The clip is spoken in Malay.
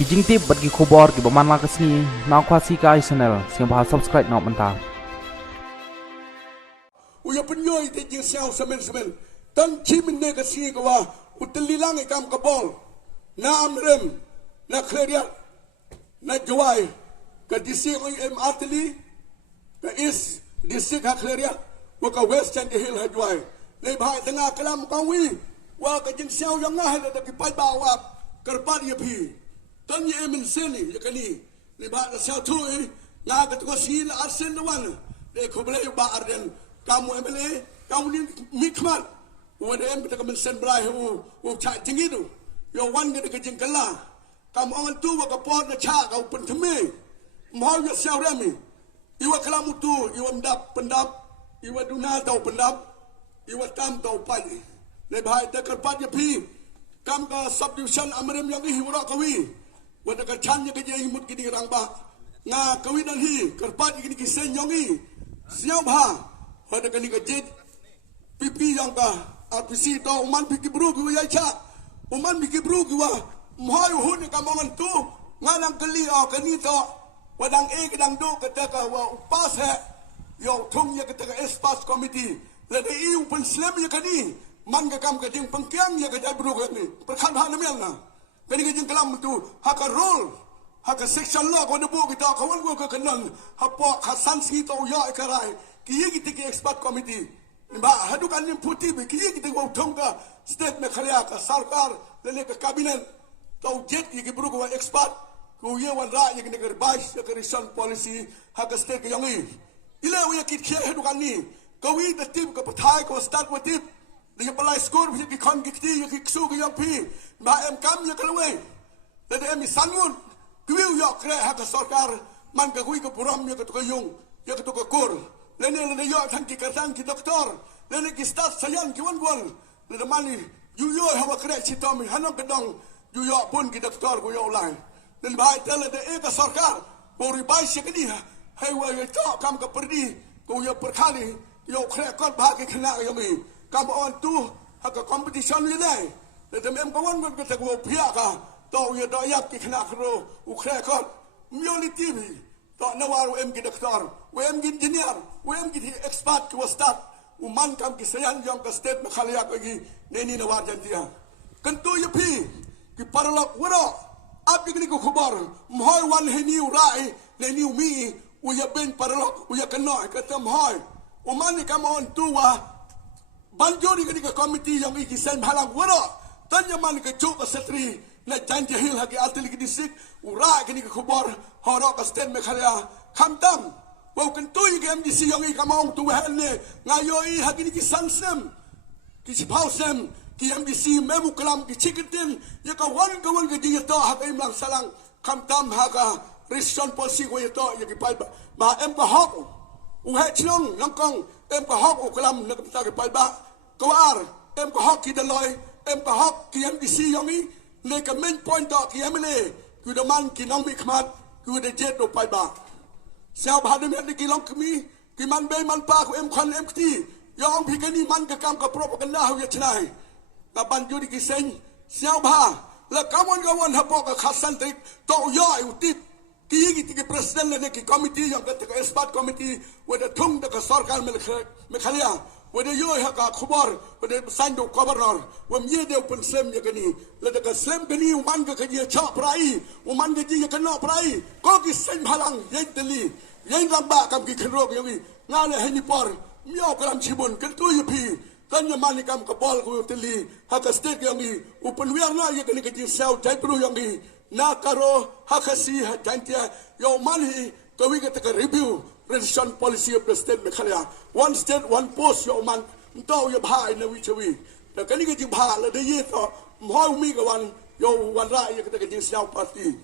kijing tip bagi khobor ki baman la kasni na khwasi kai channel sing ba subscribe na manta uya penyoy te jing siaw semen tan chimin ne ka si ka wa utli lang e kam ka bol na amrem na khleria na jwai ka disi oi em atli ka is disi ka khleria wa ka western hill ha jwai le bhai tanga kalam ka wi wa ka jing siaw yang nga ha da ki pai ba wa karpat ye phi tan ye em seni ye kani le ba da siaw thu e nga ka to si la arsen wan le khoble ba arden kamu emele kamu ni mikmat wada em kita kemen sen brai hu cha jingi tu yo wan ke ke jingkala kamu angan tu wa ka pot na cha ka pen theme mau yo siaw rami iwa kalamu tu iwa mdap pendap iwa duna tau pendap iwa tam tau pai le bhai ta karpat ye phi kam ka subdivision amrem yang hi wara kawi wada ka chan ye ke je mut ki ding rang ba nga kawi dan hi karpat ki ki sen yongi siaw bha wada ka ni ka jet pipi yang ka RPC to uman bikibru ki ya cha uman bikibru ki wa mohoi hun ka mongan tu ngalang kali o kani to wadang e kadang do kata ka wa upas he yo thung ya kata ka espas committee le de iu pen slam ya kani man ka kam ka jing pangkyang ya ka jabru ka ni perkhan ha namel na kani ka jing kalam tu ha ka role ha ka section law ko de bu ki ta ka wan ko ka kanang ha po khasan si to ya ka rai ki yi ki ti expert committee ba hadu kan ni puti be ki ki te go thongka state me khalia ka sarkar le ka cabinet to jet ki bru ko expert ko ye wan ra ye ki ne bais ye ka reson policy ha ka state yang i ile ye ki khe hadu kan ni ko wi the team ka pathai ko start with tip le palai score ki khon ki ti ye ki su ki yang phi ba em kam ye ka le le em sanun ki wi yo kre ha ka sarkar man ka wi ka puram ye ka to yung ye ka to ka kor le yo than ki katang ki doktor le ki stat sayan ki wan le mani yu yo ha kre chi to mi hanom ka dong yu yo pun ki doktor ko yo lai le bai tele de e ka sarkar ko ri bai se ki ha hai wa ye to kam ka perdi ko yo perkhali yo kre ko ba ki khna yo mi kam on tu ha ka competition le dai le de mem ko wan ka ta ko phia ka to yo do yak ki khna khro u kre ko mioli tv to nawaru em ki doktor we em ki engineer we em ki expert ki wastat uman kam ki sayan yong ka state me khalia ko gi neni nawar jantia kan to ye phi ki parlok waro ab ki ko khabar mhoi wan he ni rai neni mi u ye ben parlok u ye kan no ka tam hoi uman ni kam on tu wa banjori ki committee yang ki sen halang waro tan yaman ki chu ka setri na jantia hil ha ki atli ki disik u ra ki khabar horo ka state me khalia khamtam wo kan tu yi gam di siyong i kamong tu han ne ngayo i hagini ki sansem ki sipausem ki am di si memu kalam ki chiketin ya ka wan ka di to ha ka imlang salang khamtam ha ka rishon policy ko to ya ki pai ba em ka hok u he chlong langkong em ka hok u kalam na ka ki pai ba ko ar em ka hok ki de loy em ka hok ki am di siyong i le ka main point to ki am le ku de man ki nong mi khmat ku de jet do pai ba sao ba dem ni ki long kmi ki man be man pa ko em khon em ti yong phi kani man ka kam ka propaganda hu ye chnai ka ban ju ki sen sao ba la kamon ga won ha po ka khasan tik to yo u tip ki ki president le ki committee yang ka expert committee with the thung ka sarkar me khalia with the yo ha ka khabar with the sign do governor wam ye de pun sem ye kani le ka sem kani man ka ye cha prai man ka ye ka no prai ko ki sen halang ye teli yang lamba kam ki khrok yogi ngale hani por myo kalam chibon kan tu ye phi kan ye mani kam ka bol ko teli ha ka state yogi upun wer na ye kani ka ji sau jai pro yogi na karo ha khasi ha jantia yo mani to wi ka ta review revision policy of the state me khalia one state one post yo man to ye bhai na wi chawi ta kani ka ji bha la de ye to moi mi ka wan yo wan ra ye ka ta ji sau party